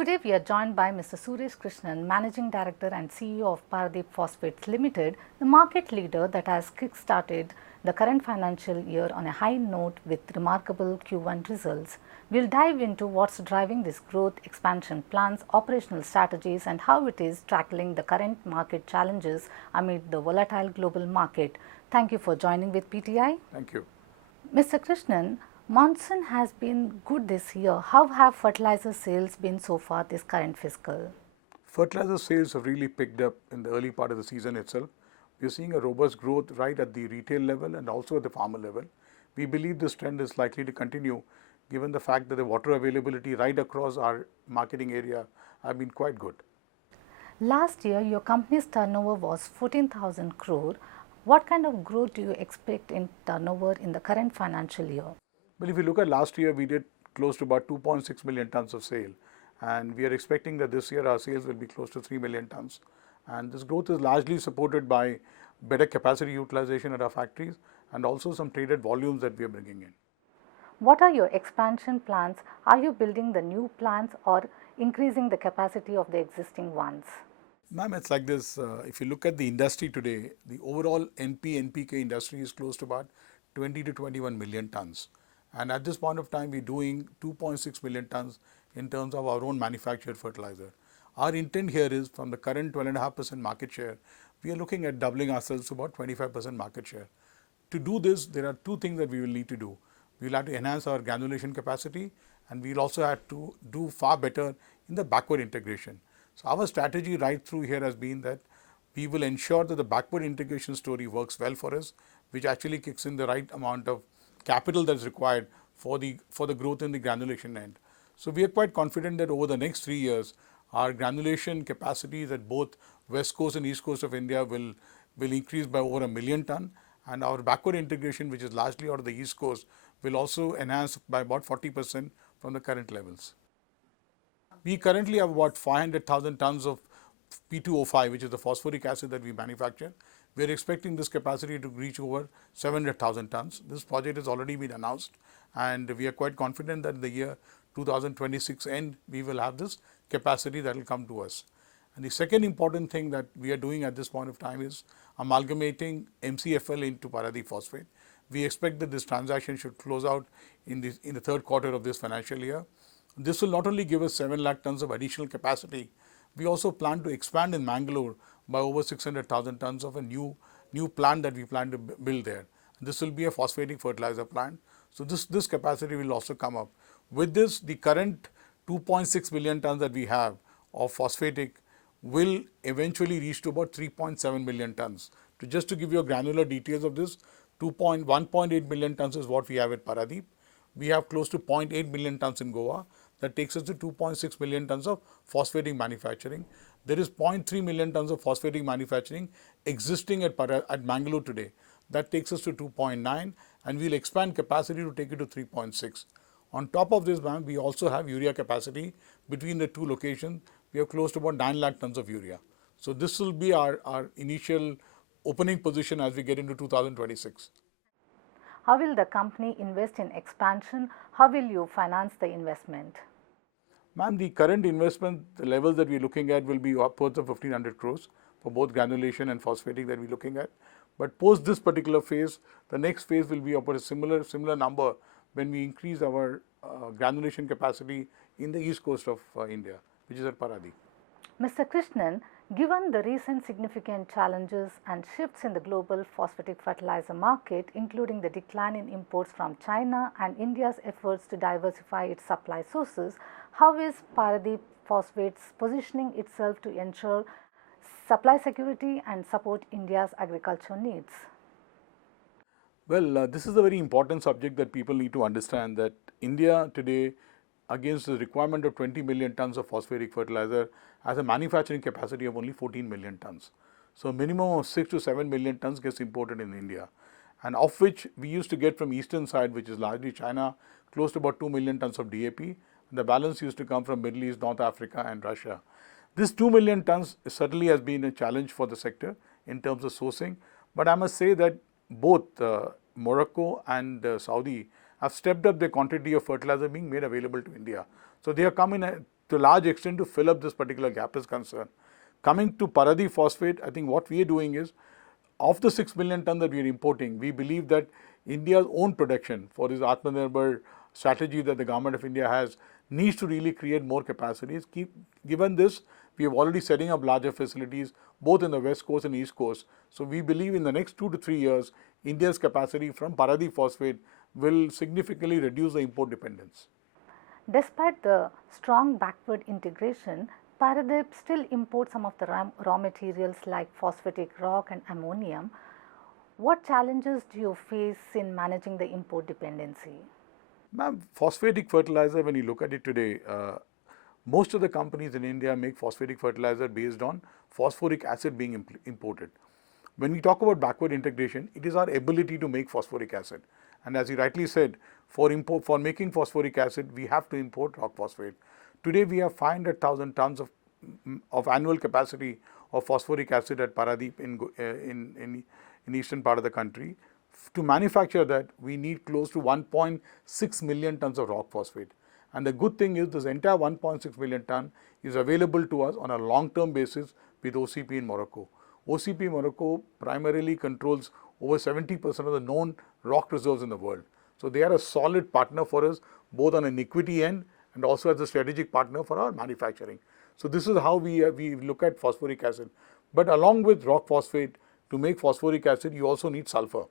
Today we are joined by Mr. Suresh Krishnan, Managing Director and CEO of Paradeep Phosphates Ltd, the market leader that has kick-started the current financial year on a high note with remarkable Q1 results. We'll dive into what's driving this growth, expansion plans, operational strategies and how it is tackling the current market challenges amid the volatile global market. Thank you for joining with PTI. Thank you. Mr. Krishnan, monsoon has been good this year. How have fertilizer sales been so far this current fiscal? Fertilizer sales have really picked up in the early part of the season itself. We are seeing a robust growth right at the retail level and also at the farmer level. We believe this trend is likely to continue given the fact that the water availability right across our marketing area have been quite good. Last year, your company's turnover was 14,000 crore. What kind of growth do you expect in turnover in the current financial year? Well, if you look at last year, we did close to about 2.6 million tons of sale. And we are expecting that this year our sales will be close to 3 million tons. And this growth is largely supported by better capacity utilization at our factories and also some traded volumes that we are bringing in. What are your expansion plans? Are you building the new plants or increasing the capacity of the existing ones? Ma'am, it's like this. If you look at the industry today, the overall NPK industry is close to about 20 to 21 million tons. And at this point of time, we're doing 2.6 million tons in terms of our own manufactured fertilizer. Our intent here is from the current 12.5% market share, we are looking at doubling ourselves to about 25% market share. To do this, there are two things that we will need to do. We'll have to enhance our granulation capacity and we'll also have to do far better in the backward integration. So our strategy right through here has been that we will ensure that the backward integration story works well for us, which actually kicks in the right amount of capital that's required for the growth in the granulation end. So we are quite confident that over the next 3 years, our granulation capacities at both west coast and east coast of India will increase by over 1 million ton, and our backward integration, which is largely out of the east coast, will also enhance by about 40% from the current levels. We currently have about 500,000 tons of P2O5, which is the phosphoric acid that we manufacture. We are expecting this capacity to reach over 700,000 tons. This project has already been announced and we are quite confident that in the year 2026 end, we will have this capacity that will come to us. And the second important thing that we are doing at this point of time is amalgamating MCFL into Paradeep Phosphate. We expect that this transaction should close out in the third quarter of this financial year. This will not only give us 7 lakh tons of additional capacity, we also plan to expand in Mangalore by over 600,000 tons of a new plant that we plan to build there. This will be a phosphatic fertilizer plant. So this capacity will also come up. With this, the current 2.6 million tons that we have of phosphatic will eventually reach to about 3.7 million tons. Just to give you a granular details of this, 1.8 million tons is what we have at Paradeep. We have close to 0.8 million tons in Goa. That takes us to 2.6 million tons of phosphatic manufacturing. There is 0.3 million tons of phosphatic manufacturing existing at Mangalore today. That takes us to 2.9 and we'll expand capacity to take it to 3.6. On top of this, we also have urea capacity between the two locations. We have close to about 9 lakh tons of urea. So this will be our initial opening position as we get into 2026. How will the company invest in expansion? How will you finance the investment? Ma'am, the current investment levels that we're looking at will be upwards of 1,500 crores for both granulation and phosphatic that we're looking at. But post this particular phase, the next phase will be about a similar number when we increase our granulation capacity in the east coast of India, which is at Paradeep. Mr. Krishnan, given the recent significant challenges and shifts in the global phosphatic fertilizer market, including the decline in imports from China and India's efforts to diversify its supply sources, how is Paradeep Phosphates positioning itself to ensure supply security and support India's agriculture needs? Well, this is a very important subject that people need to understand, that India today, against the requirement of 20 million tons of phosphoric fertilizer, has a manufacturing capacity of only 14 million tons. So minimum of 6 to 7 million tons gets imported in India, and of which we used to get from eastern side, which is largely China, close to about 2 million tons of DAP. And the balance used to come from Middle East, North Africa and Russia. This 2 million tons certainly has been a challenge for the sector in terms of sourcing. But I must say that both Morocco and Saudi have stepped up the quantity of fertilizer being made available to India. So they have come in to a large extent to fill up this particular gap is concerned. Coming to Paradeep Phosphate, I think what we are doing is, of the 6 million ton that we are importing, we believe that India's own production for this Atmanirbhar strategy that the government of India has needs to really create more capacities. Given this, we are already setting up larger facilities both in the west coast and east coast. So we believe in the next 2 to 3 years, India's capacity from Paradeep Phosphate will significantly reduce the import dependence. Despite the strong backward integration, Paradeep still imports some of the raw materials like phosphatic rock and ammonium. What challenges do you face in managing the import dependency? Ma'am, phosphatic fertilizer, when you look at it today, most of the companies in India make phosphatic fertilizer based on phosphoric acid being imported. When we talk about backward integration, it is our ability to make phosphoric acid. And as you rightly said, for making phosphoric acid, we have to import rock phosphate. Today, we have 500,000 tons of annual capacity of phosphoric acid at Paradeep in eastern part of the country. To manufacture that, we need close to 1.6 million tons of rock phosphate. And the good thing is this entire 1.6 million ton is available to us on a long-term basis with OCP in Morocco. OCP Morocco primarily controls over 70% of the known rock reserves in the world. So they are a solid partner for us, both on an equity end and also as a strategic partner for our manufacturing. So this is how we look at phosphoric acid. But along with rock phosphate, to make phosphoric acid, you also need sulfur,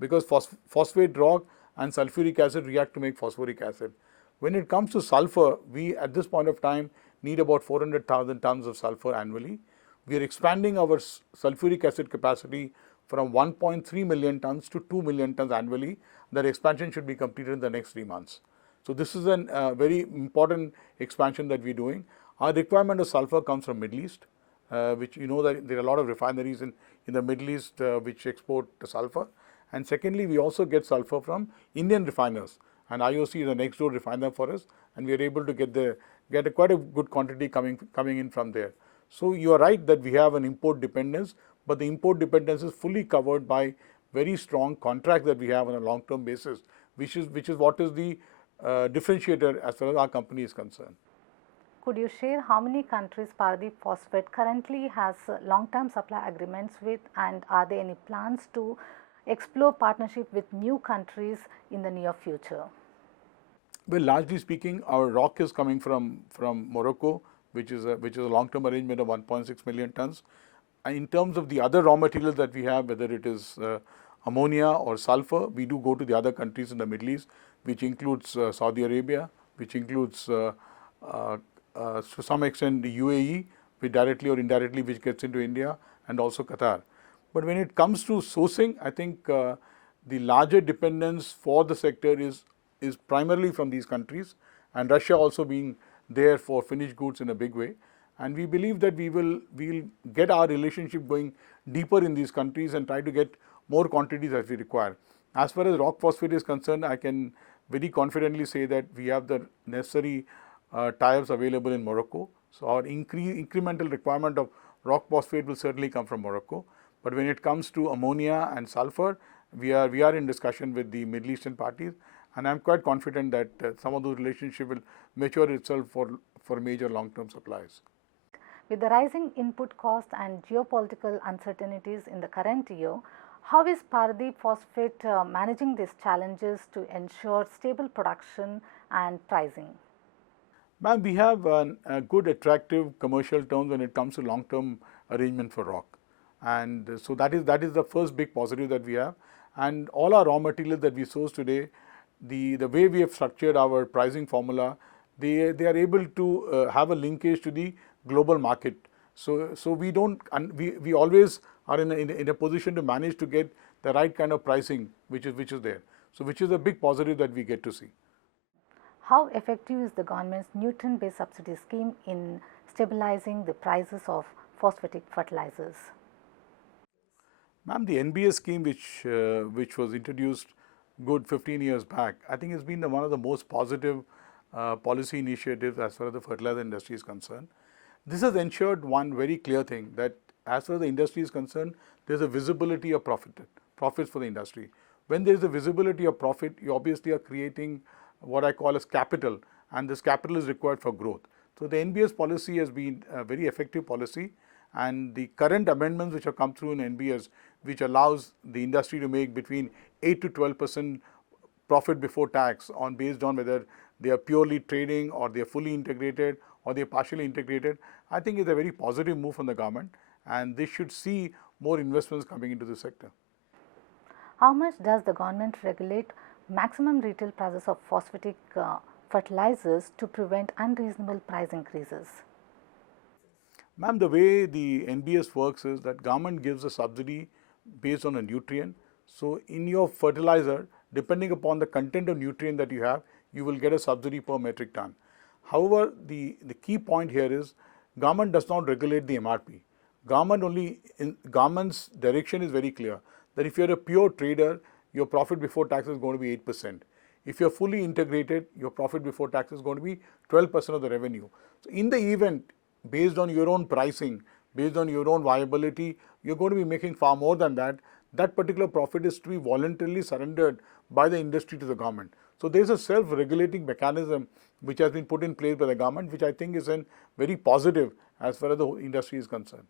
because phosphate rock and sulfuric acid react to make phosphoric acid. When it comes to sulfur, we at this point of time need about 400,000 tons of sulfur annually. We are expanding our sulfuric acid capacity from 1.3 million tons to 2 million tons annually. That expansion should be completed in the next 3 months. So this is a very important expansion that we're doing. Our requirement of sulfur comes from Middle East, which you know that there are a lot of refineries in the Middle East which export sulfur. And secondly, we also get sulfur from Indian refiners. And IOC is a next door refiner for us, and we are able to get quite a good quantity coming in from there. So you are right that we have an import dependence, but the import dependence is fully covered by very strong contracts that we have on a long-term basis, which is what is the differentiator as far as our company is concerned. Could you share how many countries Paradeep Phosphate currently has long-term supply agreements with, and are there any plans to explore partnership with new countries in the near future? Well, largely speaking, our rock is coming from Morocco, which is a long-term arrangement of 1.6 million tons. And in terms of the other raw materials that we have, whether it is ammonia or sulfur, we do go to the other countries in the Middle East, which includes Saudi Arabia, which includes to some extent the UAE, which directly or indirectly which gets into India, and also Qatar. But when it comes to sourcing, I think the larger dependence for the sector is primarily from these countries, and Russia also being there for finished goods in a big way. And we believe that we'll get our relationship going deeper in these countries and try to get more quantities as we require. As far as rock phosphate is concerned, I can very confidently say that we have the necessary tie-ups available in Morocco. So our incremental requirement of rock phosphate will certainly come from Morocco. But when it comes to ammonia and sulfur, we are in discussion with the Middle Eastern parties, and I'm quite confident that some of those relationships will mature itself for major long-term supplies. With the rising input costs and geopolitical uncertainties in the current year, how is Paradeep Phosphate managing these challenges to ensure stable production and pricing? Ma'am, we have a good, attractive commercial terms when it comes to long-term arrangement for rock. And so that is the first big positive that we have. And all our raw materials that we source today, the way we have structured our pricing formula, they are able to have a linkage to the global market. So we always are in a position to manage to get the right kind of pricing which is there. So which is a big positive that we get to see. How effective is the government's nutrient-based subsidy scheme in stabilizing the prices of phosphatic fertilizers? Ma'am, the NBS scheme which was introduced good 15 years back, I think has been one of the most positive policy initiatives as far as the fertilizer industry is concerned. This has ensured one very clear thing, that as far as the industry is concerned, there is a visibility of profits for the industry. When there is a visibility of profit, you obviously are creating what I call as capital, and this capital is required for growth. So the NBS policy has been a very effective policy, and the current amendments which have come through in NBS, which allows the industry to make between 8 to 12% profit before tax on based on whether they are purely trading or they are fully integrated or they are partially integrated, I think is a very positive move from the government, and this should see more investments coming into the sector. How much does the government regulate maximum retail prices of phosphatic fertilizers to prevent unreasonable price increases? Ma'am, the way the NBS works is that government gives a subsidy based on a nutrient. So in your fertilizer, depending upon the content of nutrient that you have, you will get a subsidy per metric ton. However, the key point here is government does not regulate the MRP. Government's direction is very clear that if you're a pure trader, your profit before tax is going to be 8%. If you're fully integrated, your profit before tax is going to be 12% of the revenue. So in the event, based on your own pricing, based on your own viability, you're going to be making far more than that. That particular profit is to be voluntarily surrendered by the industry to the government. So there's a self-regulating mechanism which has been put in place by the government, which I think is very positive as far as the industry is concerned.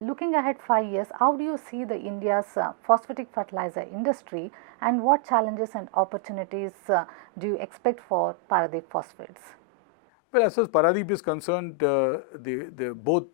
Looking ahead 5 years, how do you see the India's phosphatic fertilizer industry, and what challenges and opportunities do you expect for Paradeep Phosphates? Well, as far as Paradeep is concerned, the both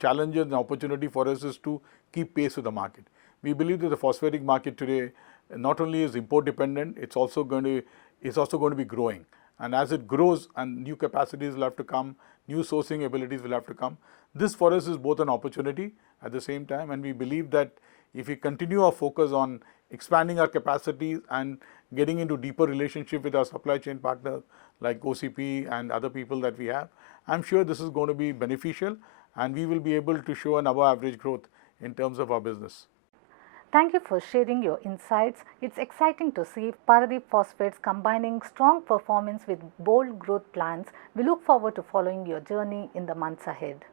challenges and opportunity for us is to keep pace with the market. We believe that the phosphatic market today not only is import dependent, it's also going to be growing. And as it grows and new capacities will have to come, new sourcing abilities will have to come. This for us is both an opportunity at the same time, and we believe that if we continue our focus on expanding our capacities and getting into deeper relationship with our supply chain partners like OCP and other people that we have, I'm sure this is going to be beneficial, and we will be able to show an above average growth in terms of our business. Thank you for sharing your insights. It's exciting to see Paradeep Phosphates combining strong performance with bold growth plans. We look forward to following your journey in the months ahead.